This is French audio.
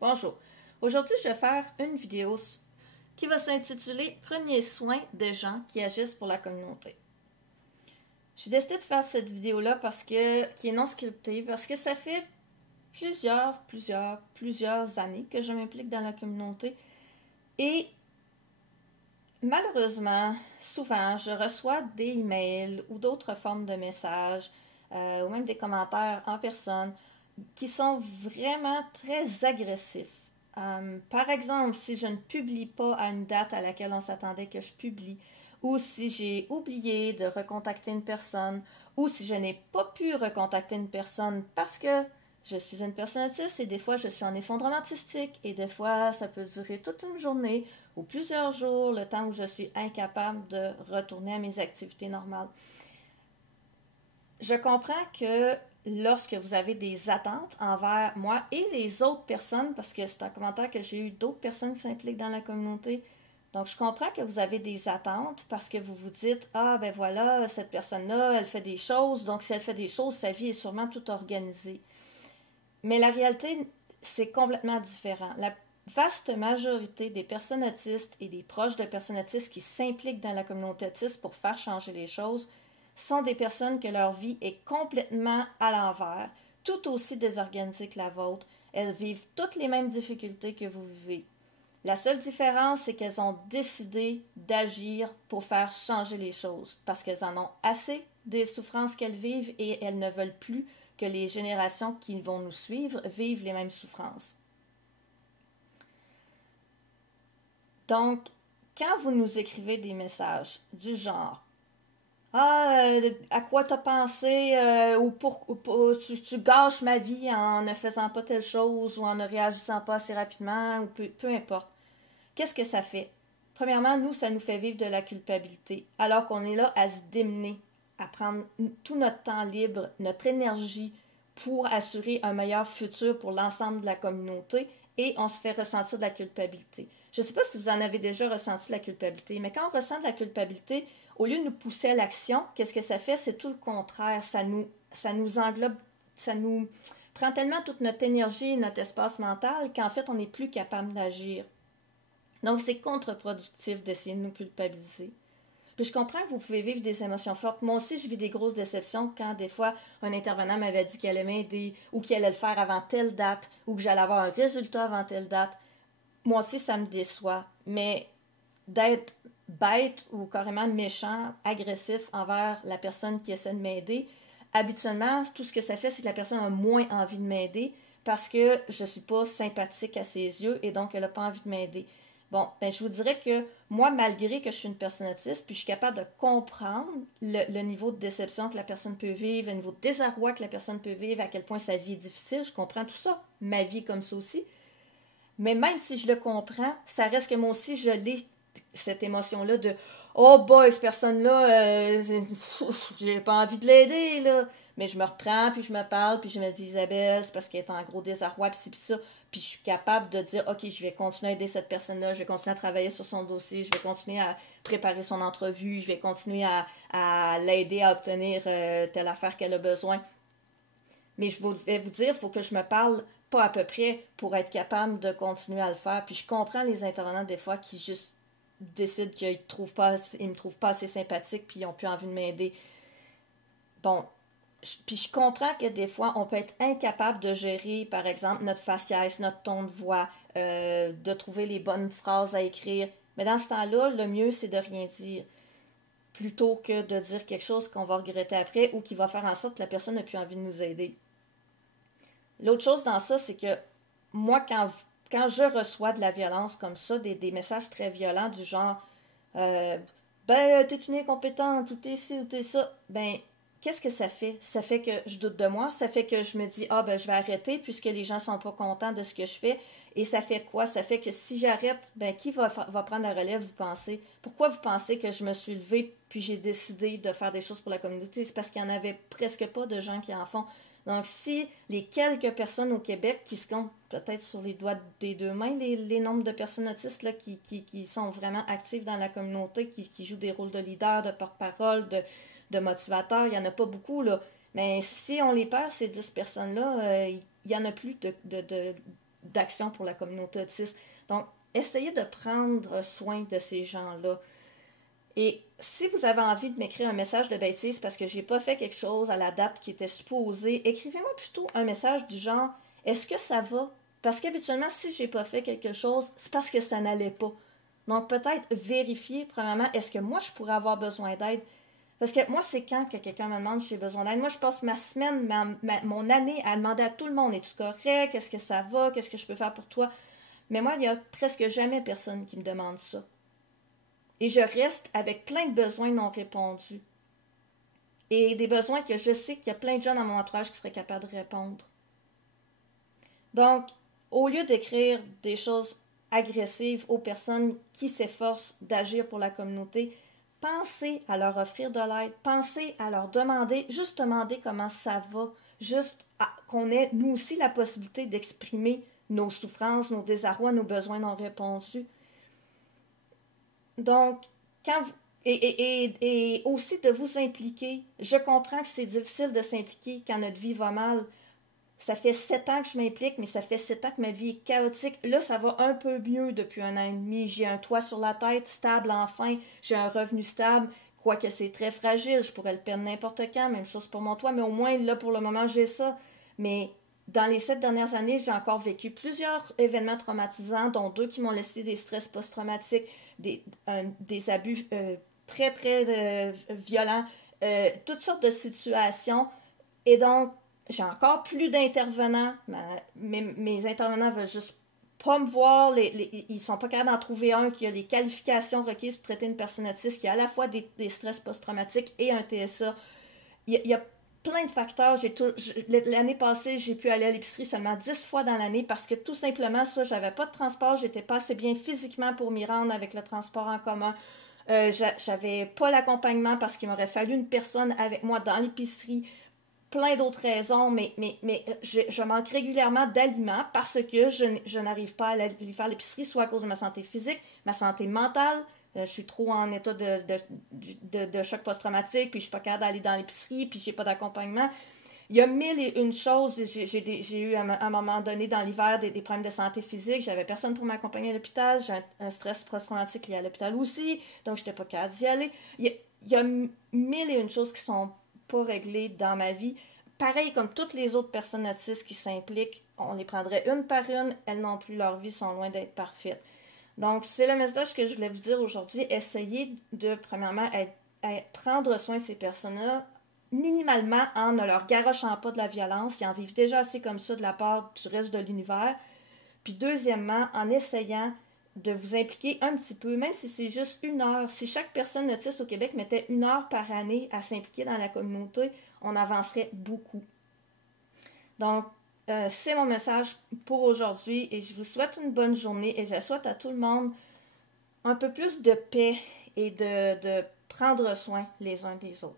Bonjour. Aujourd'hui, je vais faire une vidéo qui va s'intituler Prenez soin des gens qui agissent pour la communauté. J'ai décidé de faire cette vidéo-là qui est non scriptée parce que ça fait plusieurs années que je m'implique dans la communauté et malheureusement, souvent, je reçois des emails ou d'autres formes de messages ou même des commentaires en personne qui sont vraiment très agressifs. Par exemple, si je ne publie pas à une date à laquelle on s'attendait que je publie, ou si j'ai oublié de recontacter une personne, ou si je n'ai pas pu recontacter une personne parce que je suis une personne autiste et des fois je suis en effondrement artistique et des fois ça peut durer toute une journée ou plusieurs jours, le temps où je suis incapable de retourner à mes activités normales. Je comprends que lorsque vous avez des attentes envers moi et les autres personnes, parce que c'est un commentaire que j'ai eu d'autres personnes qui s'impliquent dans la communauté, donc je comprends que vous avez des attentes parce que vous vous dites, ah ben voilà, cette personne-là, elle fait des choses, donc si elle fait des choses, sa vie est sûrement tout organisée. Mais la réalité, c'est complètement différent. La vaste majorité des personnes autistes et des proches de personnes autistes qui s'impliquent dans la communauté autiste pour faire changer les choses sont des personnes que leur vie est complètement à l'envers, tout aussi désorganisée que la vôtre. Elles vivent toutes les mêmes difficultés que vous vivez. La seule différence, c'est qu'elles ont décidé d'agir pour faire changer les choses, parce qu'elles en ont assez des souffrances qu'elles vivent et elles ne veulent plus que les générations qui vont nous suivre vivent les mêmes souffrances. Donc, quand vous nous écrivez des messages du genre ah, à quoi t'as pensé ou tu gâches ma vie en ne faisant pas telle chose ou en ne réagissant pas assez rapidement ou peu importe. Qu'est-ce que ça fait? Premièrement, nous, ça nous fait vivre de la culpabilité, alors qu'on est là à se démener, à prendre tout notre temps libre, notre énergie pour assurer un meilleur futur pour l'ensemble de la communauté et on se fait ressentir de la culpabilité. Je ne sais pas si vous en avez déjà ressenti la culpabilité, mais quand on ressent de la culpabilité, au lieu de nous pousser à l'action, qu'est-ce que ça fait? C'est tout le contraire. Ça nous englobe, ça nous prend tellement toute notre énergie et notre espace mental qu'en fait, on n'est plus capable d'agir. Donc, c'est contre-productif d'essayer de nous culpabiliser. Puis je comprends que vous pouvez vivre des émotions fortes. Moi aussi, je vis des grosses déceptions quand des fois un intervenant m'avait dit qu'il allait m'aider ou qu'il allait le faire avant telle date ou que j'allais avoir un résultat avant telle date. Moi aussi, ça me déçoit. Mais d'être bête ou carrément méchant, agressif envers la personne qui essaie de m'aider, habituellement, tout ce que ça fait, c'est que la personne a moins envie de m'aider parce que je ne suis pas sympathique à ses yeux et donc elle n'a pas envie de m'aider. Bon, ben je vous dirais que moi, malgré que je suis une personne autiste, puis je suis capable de comprendre le niveau de déception que la personne peut vivre, le niveau de désarroi que la personne peut vivre, à quel point sa vie est difficile, je comprends tout ça. Ma vie comme ça aussi. Mais même si je le comprends, ça reste que moi aussi, je l'ai, cette émotion-là de oh boy, cette personne-là, j'ai pas envie de l'aider, là. Mais je me reprends, puis je me parle, puis je me dis Isabelle, c'est parce qu'elle est en gros désarroi, puis c'est puis ça. Puis je suis capable de dire ok, je vais continuer à aider cette personne-là, je vais continuer à travailler sur son dossier, je vais continuer à préparer son entrevue, je vais continuer à l'aider à obtenir telle affaire qu'elle a besoin. Mais je vais vous dire, il faut que je me parle pas à peu près pour être capable de continuer à le faire. Puis je comprends les intervenants des fois qui juste décident qu'ils me trouvent pas assez sympathique puis ils n'ont plus envie de m'aider. Bon, puis je comprends que des fois, on peut être incapable de gérer, par exemple, notre faciès, notre ton de voix, de trouver les bonnes phrases à écrire. Mais dans ce temps-là, le mieux, c'est de rien dire plutôt que de dire quelque chose qu'on va regretter après ou qui va faire en sorte que la personne n'a plus envie de nous aider. L'autre chose dans ça, c'est que moi, quand je reçois de la violence comme ça, des messages très violents du genre ben, t'es une incompétente, ou t'es ci, ou t'es ça, ben, qu'est-ce que ça fait? Ça fait que je doute de moi, ça fait que je me dis, ah, ben, je vais arrêter puisque les gens sont pas contents de ce que je fais. Et ça fait quoi? Ça fait que si j'arrête, ben, qui va prendre la relève, vous pensez? Pourquoi vous pensez que je me suis levée puis j'ai décidé de faire des choses pour la communauté? C'est parce qu'il n'y en avait presque pas de gens qui en font. Donc, si les quelques personnes au Québec qui se comptent peut-être sur les doigts des deux mains, les nombres de personnes autistes là, qui sont vraiment actives dans la communauté, qui jouent des rôles de leader, de porte-parole, de motivateurs, il n'y en a pas beaucoup, là. Mais si on les perd, ces 10 personnes-là, il n'y en a plus d'action pour la communauté autiste. Donc, essayez de prendre soin de ces gens-là. Et si vous avez envie de m'écrire un message de bêtise parce que j'ai pas fait quelque chose à la date qui était supposée, écrivez-moi plutôt un message du genre « Est-ce que ça va? » Parce qu'habituellement, si j'ai pas fait quelque chose, c'est parce que ça n'allait pas. Donc, peut-être vérifier, premièrement, est-ce que moi, je pourrais avoir besoin d'aide? Parce que moi, c'est quand que quelqu'un me demande si j'ai besoin d'aide. Moi, je passe ma semaine, mon année à demander à tout le monde, es-tu correct? Est-ce que ça va? Qu'est-ce que je peux faire pour toi? Mais moi, il n'y a presque jamais personne qui me demande ça. Et je reste avec plein de besoins non répondus. Et des besoins que je sais qu'il y a plein de gens dans mon entourage qui seraient capables de répondre. Donc, au lieu d'écrire des choses agressives aux personnes qui s'efforcent d'agir pour la communauté, pensez à leur offrir de l'aide, pensez à leur demander, juste demander comment ça va, juste qu'on ait nous aussi la possibilité d'exprimer nos souffrances, nos désarrois, nos besoins non répondus. Donc, et aussi de vous impliquer. Je comprends que c'est difficile de s'impliquer quand notre vie va mal. Ça fait 7 ans que je m'implique, mais ça fait 7 ans que ma vie est chaotique. Là, ça va un peu mieux depuis 1 an et demi. J'ai un toit sur la tête, stable enfin. J'ai un revenu stable, quoique c'est très fragile. Je pourrais le perdre n'importe quand. Même chose pour mon toit, mais au moins, là, pour le moment, j'ai ça. Mais dans les 7 dernières années, j'ai encore vécu plusieurs événements traumatisants, dont 2 qui m'ont laissé des stress post-traumatiques, des abus très, très violents, toutes sortes de situations. Et donc, j'ai encore plus d'intervenants. Mes intervenants veulent juste pas me voir. Ils sont pas capables d'en trouver un qui a les qualifications requises pour traiter une personne autiste, qui a à la fois des stress post-traumatiques et un TSA. Il y a plein de facteurs. L'année passée, j'ai pu aller à l'épicerie seulement 10 fois dans l'année parce que tout simplement, ça, j'avais pas de transport, j'étais pas assez bien physiquement pour m'y rendre avec le transport en commun. J'avais pas l'accompagnement parce qu'il m'aurait fallu une personne avec moi dans l'épicerie. Plein d'autres raisons, mais je manque régulièrement d'aliments parce que je n'arrive pas à aller faire l'épicerie, soit à cause de ma santé physique, ma santé mentale. Je suis trop en état de choc post-traumatique, puis je suis pas capable d'aller dans l'épicerie, puis j'ai pas d'accompagnement. Il y a 1001 choses. J'ai eu à un moment donné dans l'hiver des problèmes de santé physique. J'avais personne pour m'accompagner à l'hôpital. J'ai un stress post-traumatique lié à l'hôpital aussi, donc j'étais pas capable d'y aller. Il y a 1001 choses qui sont pas réglées dans ma vie. Pareil comme toutes les autres personnes autistes qui s'impliquent, on les prendrait une par une. Elles non plus, leur vie sont loin d'être parfaites. Donc, c'est le message que je voulais vous dire aujourd'hui. Essayez de, premièrement, prendre soin de ces personnes-là, minimalement en ne leur garochant pas de la violence. Ils en vivent déjà assez comme ça de la part du reste de l'univers. Puis deuxièmement, en essayant de vous impliquer un petit peu, même si c'est juste 1 heure. Si chaque personne autiste au Québec mettait 1 heure par année à s'impliquer dans la communauté, on avancerait beaucoup. Donc, c'est mon message pour aujourd'hui et je vous souhaite une bonne journée et je souhaite à tout le monde un peu plus de paix et de prendre soin les uns des autres.